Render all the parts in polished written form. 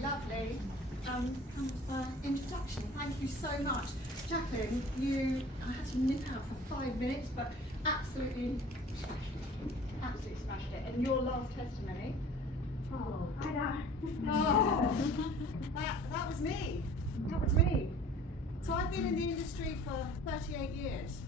lovely, lovely introduction. Thank you so much. Jacqueline, I had to nip out for 5 minutes, but absolutely smashed it. And your last testimony. Oh, I know. Oh, that was me. That was me. So I've been in the industry for 38 years,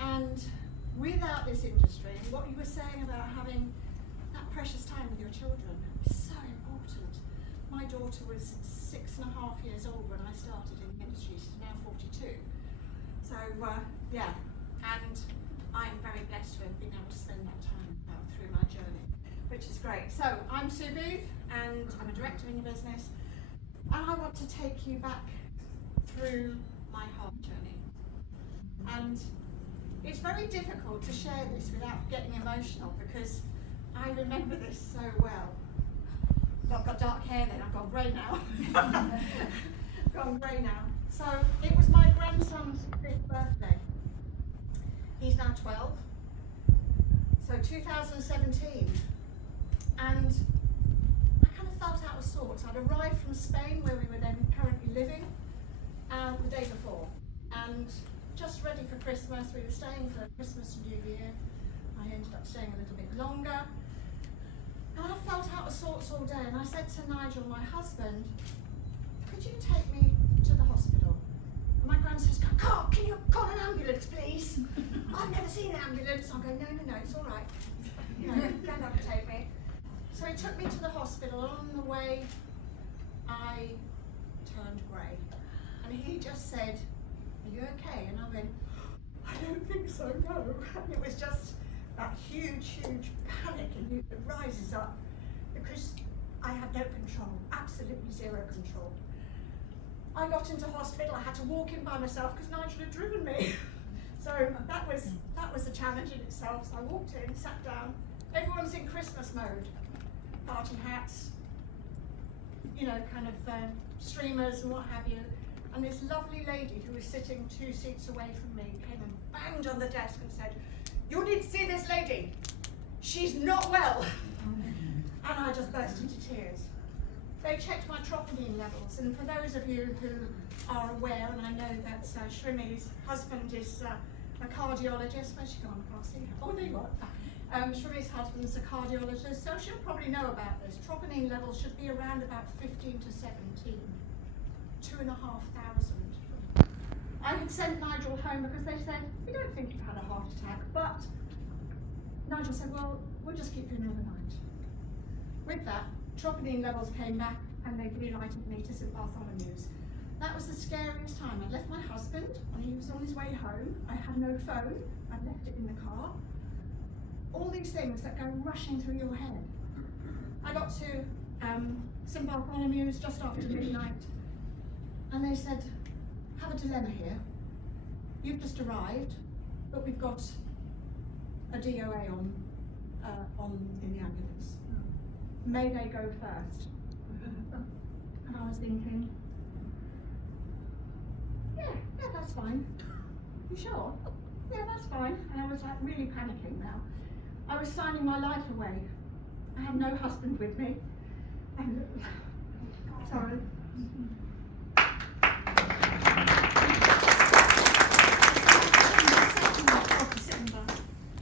and without this industry, what you were saying about having that precious time with your children is so important. My daughter was 6.5 years old when I started in the industry. She's now 42. So yeah, and I'm very blessed to have been able to spend that time through my journey, which is great. So I'm Sue Booth, and I'm a director in your business, and I want to take you back through my heart journey. And it's very difficult to share this without getting emotional, because I remember this so well. I've got dark hair then, I've gone grey now. Gone grey now. So it was my grandson's 5th birthday. He's now 12. So 2017. And I kind of felt out of sorts. I'd arrived from Spain, where we were then currently living, the day before. And just ready for Christmas. We were staying for Christmas and New Year. I ended up staying a little bit longer. And I felt out of sorts all day, and I said to Nigel, my husband, could you take me to the hospital? And my grandson says, can you call an ambulance, please? I've never seen an ambulance. I go, no, it's all right. You know, don't have to take me. So he took me to the hospital. On the way, I turned grey. And he just said, are you okay? And I went, I don't think so, no. And it was just that huge panic in you that rises up, because I had no control, absolutely zero control. I got into hospital. I had to walk in by myself because Nigel had driven me. So that was a challenge in itself. So I walked in, sat down. Everyone's in Christmas mode, party hats, you know, kind of streamers and what have you. And this lovely lady who was sitting 2 seats away from me came and banged on the desk and said, you need to see this lady. She's not well. And I just burst into tears. They checked my troponin levels, and for those of you who are aware, and I know that Shrimi's husband is a cardiologist. Where's she gone? I can't see her. Oh, there you are. Shrimi's husband's a cardiologist, so she'll probably know about this. Troponin levels should be around about 15 to 17. 2,500. I had sent Nigel home because they said, we don't think you've had a heart attack, but Nigel said, well, we'll just keep you another night. With that, troponin levels came back and they reunited me to St Bartholomew's. That was the scariest time. I left my husband and he was on his way home. I had no phone, I'd left it in the car. All these things that go rushing through your head. I got to St Bartholomew's just after midnight, and they said, have a dilemma here. You've just arrived, but we've got a DOA on in the ambulance. May they go first? And I was thinking, yeah, that's fine. You sure? Yeah, that's fine. And I was like really panicking now. I was signing my life away. I had no husband with me. And sorry.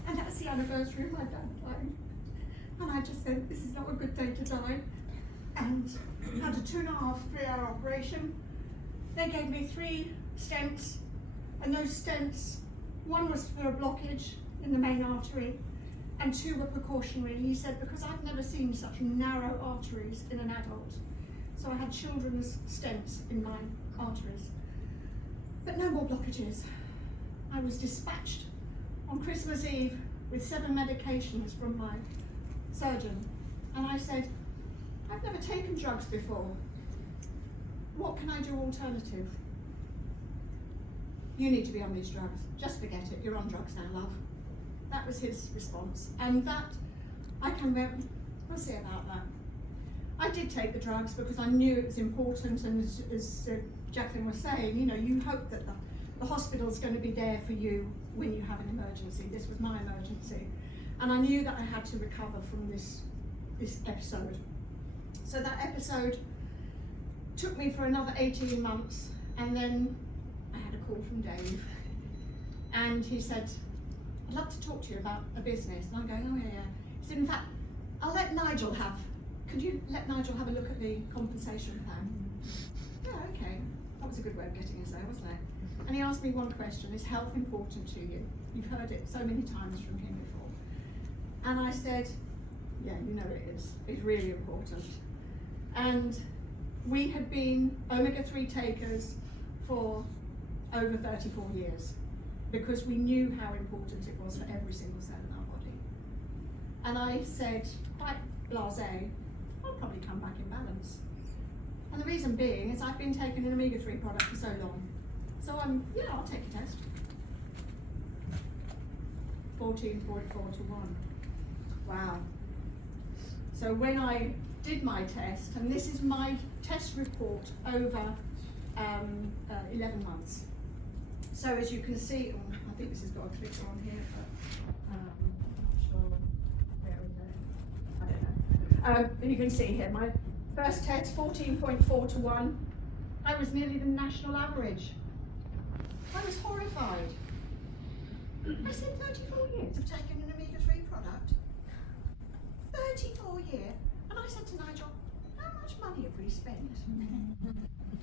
And that's the anniversary of my dad dying. And I just said, this is not a good day to die. And had a 2.5, 3 hour operation. They gave me 3 stents, and those stents, one was for a blockage in the main artery, and 2 were precautionary. He said, because I've never seen such narrow arteries in an adult. So I had children's stents in my arteries. But no more blockages. I was dispatched on Christmas Eve with 7 medications from my surgeon. And I said, I've never taken drugs before. What can I do alternative? You need to be on these drugs. Just forget it. You're on drugs now, love. That was his response. And that, I can go, we'll see about that. I did take the drugs because I knew it was important, and as Jacqueline was saying, you know, you hope that the hospital's going to be there for you when you have an emergency. This was my emergency. And I knew that I had to recover from this episode. So that episode took me for another 18 months, and then I had a call from Dave, and he said, I'd love to talk to you about a business. And I'm going, oh yeah. He said, in fact, I'll let Nigel have, could you let Nigel have a look at the compensation plan? Yeah, okay. That was a good way of getting us there, wasn't it? And he asked me one question, is health important to you? You've heard it so many times from him before. And I said, yeah, you know it is. It's really important. And we had been omega-3 takers for over 34 years because we knew how important it was for every single cell in our body. And I said, quite blasé, I'll probably come back in balance. And the reason being is I've been taking an omega-3 product for so long. So I'll take a test. 14.4 to 1. Wow. So when I did my test, and this is my test report over 11 months. So as you can see, I think this has got a clicker on here, but I'm not sure where we go. I don't know. But you can see here, my first test, 14.4 to 1. I was nearly the national average. I was horrified. I said 34 years of taking an omega-3 product. 34 years. And I said to Nigel, how much money have we spent?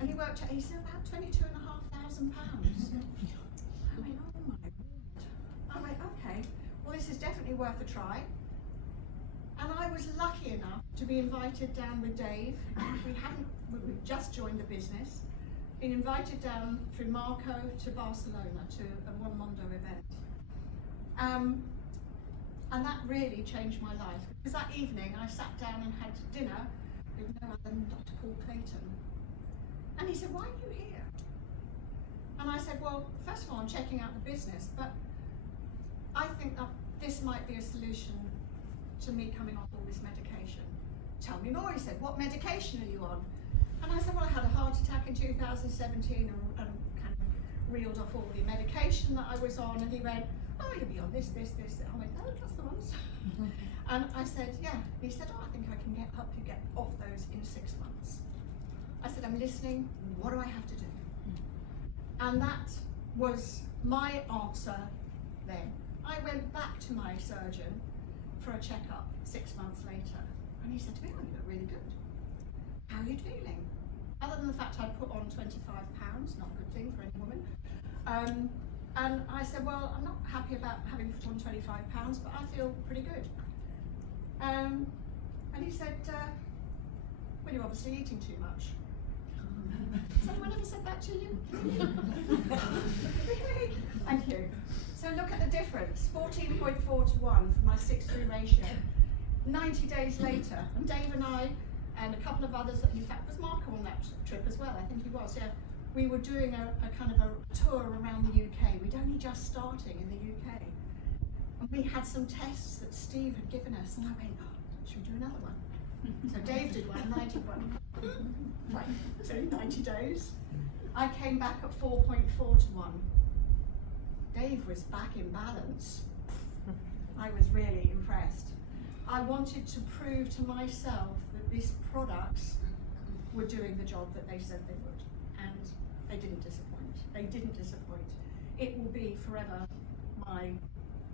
And he worked out, he said about £22,500. I went, oh my word. I went, okay, well this is definitely worth a try. And I was lucky enough to be invited down with Dave. We just joined the business. Been invited down through Marco to Barcelona to a One Mondo event. And that really changed my life. Because that evening I sat down and had dinner with no other than Dr. Paul Clayton. And he said, why are you here? And I said, well, first of all, I'm checking out the business, but I think that this might be a solution to me coming off all this medication. Tell me more, he said, what medication are you on? And I said, well, I had a heart attack in 2017 and kind of reeled off all the medication that I was on, and he went, oh, you'll be on this. I went, oh, that's the ones. And I said, yeah. He said, oh, I think I can help you get off those in 6 months. I said, I'm listening, what do I have to do? And that was my answer then. I went back to my surgeon for a checkup 6 months later, and he said to me, oh, you look really good. How are you feeling? Other than the fact I'd put on 25 pounds, not a good thing for any woman. And I said, well, I'm not happy about having put on 25 pounds, but I feel pretty good. And he said, well, you're obviously eating too much. Has anyone ever said that to you? Thank you. So look at the difference, 14.4 to 1 for my 6:3 ratio. 90 days later, and Dave and I, and a couple of others, in fact, was Marco on that trip as well, I think he was, yeah. We were doing a kind of a tour around the UK. We'd only just starting in the UK. And we had some tests that Steve had given us, and I went, oh, should we do another one? So Dave did one, and I did one. Right, so 90 days. I came back at 4.4 to 1. Dave was back in balance. I was really impressed. I wanted to prove to myself that these products were doing the job that they said they would. And they didn't disappoint. They didn't disappoint. It will be forever my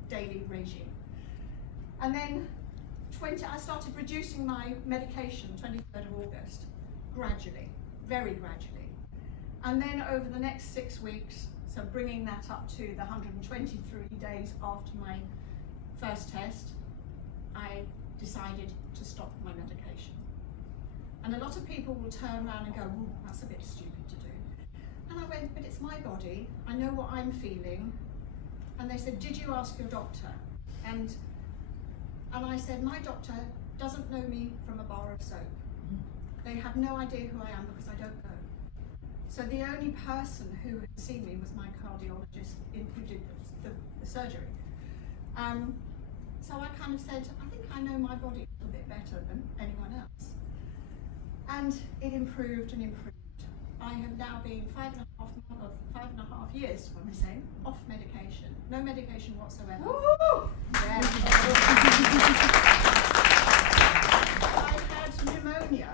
daily regime. And then I started reducing my medication 23rd of August, gradually, very gradually. And then over the next 6 weeks, so bringing that up to the 123 days after my first test, I decided to stop my medication. And a lot of people will turn around and go, oh, that's a bit stupid to do. And I went, but it's my body, I know what I'm feeling. And they said, did you ask your doctor? And I said, my doctor doesn't know me from a bar of soap. They have no idea who I am because I don't go. So the only person who had seen me was my cardiologist who did the surgery. So I kind of said, I think I know my body a little bit better than anyone else. And it improved and improved. I have now been 5.5 years, what am I saying, off medication. No medication whatsoever. Woo! Yeah. I had pneumonia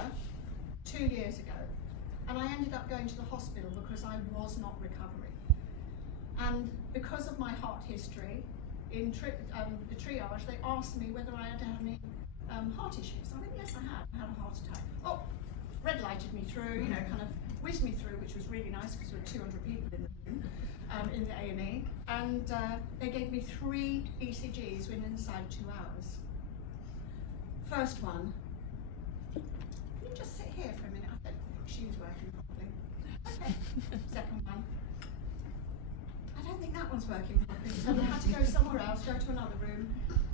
2 years ago. And I ended up going to the hospital because I was not recovering. And because of my heart history, in the triage, they asked me whether I had any heart issues. I think, yes, I had. I had a heart attack. Oh, red lighted me through, kind of whizzed me through, which was really nice because there were 200 people in the room, in the A&E. And they gave me 3 ECGs within inside 2 hours. First one, can you just sit here for a minute? I don't think she's working properly. Okay. Second one, I don't think that one's working properly. So I had to go somewhere else, go to another room,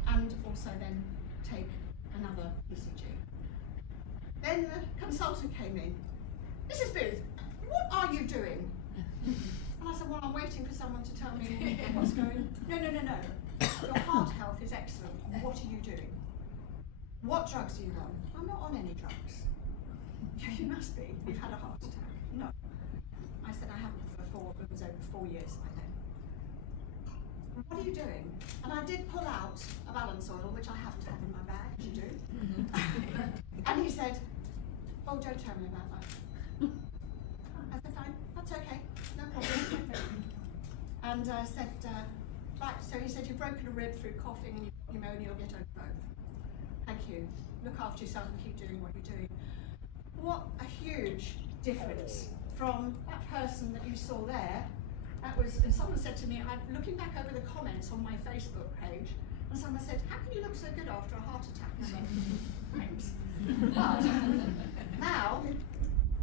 and also then take another ECG. Then the consultant came in. Mrs. Booth, what are you doing? And I said, well, I'm waiting for someone to tell me what's going on. No. Your heart health is excellent. What are you doing? What drugs are you on? I'm not on any drugs. You must be. You've had a heart attack. No. I said, I haven't for it was over 4 years by then. What are you doing? And I did pull out a BalanceOil, which I happen to have in my bag, as you do. And he said, oh, don't tell me about that. I said, fine, that's okay, no problem. And said, right, so he said, you've broken a rib through coughing and pneumonia, you'll get over both. Thank you. Look after yourself and keep doing what you're doing. What a huge difference from that person that you saw there. That was, and someone said to me, I'm looking back over the comments on my Facebook page, and someone said, how can you look so good after a heart attack? I said, thanks. But now,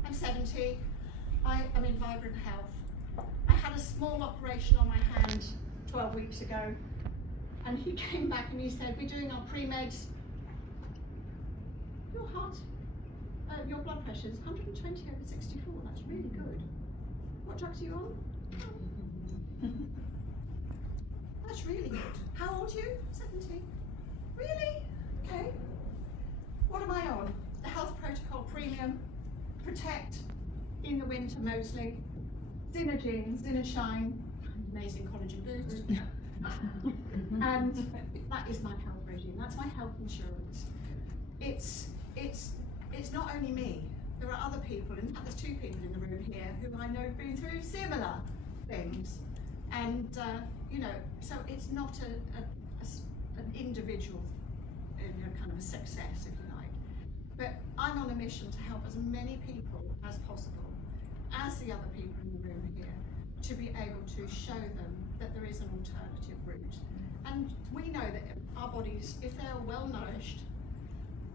I'm 70, I am in vibrant health. I had a small operation on my hand 12 weeks ago, and he came back and he said, we're doing our pre-meds. Your heart, your blood pressure is 120 over 64, that's really good. What drugs are you on? That's really good. How old are you? 70. Really? Okay. What am I on? The Health Protocol Premium, Protect, In the Winter Mosley, Zinzino, Zinashine, amazing collagen boost. And that is my health regime. That's my health insurance. It's not only me. There are other people. In fact, there's 2 people in the room here who I know have been through similar things. And so it's not an individual, kind of a success, if you like. But I'm on a mission to help as many people as possible, as the other people in the room here, to be able to show them that there is an alternative route. And we know that our bodies, if they're well nourished,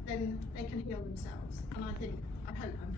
then they can heal themselves. And I hope I'm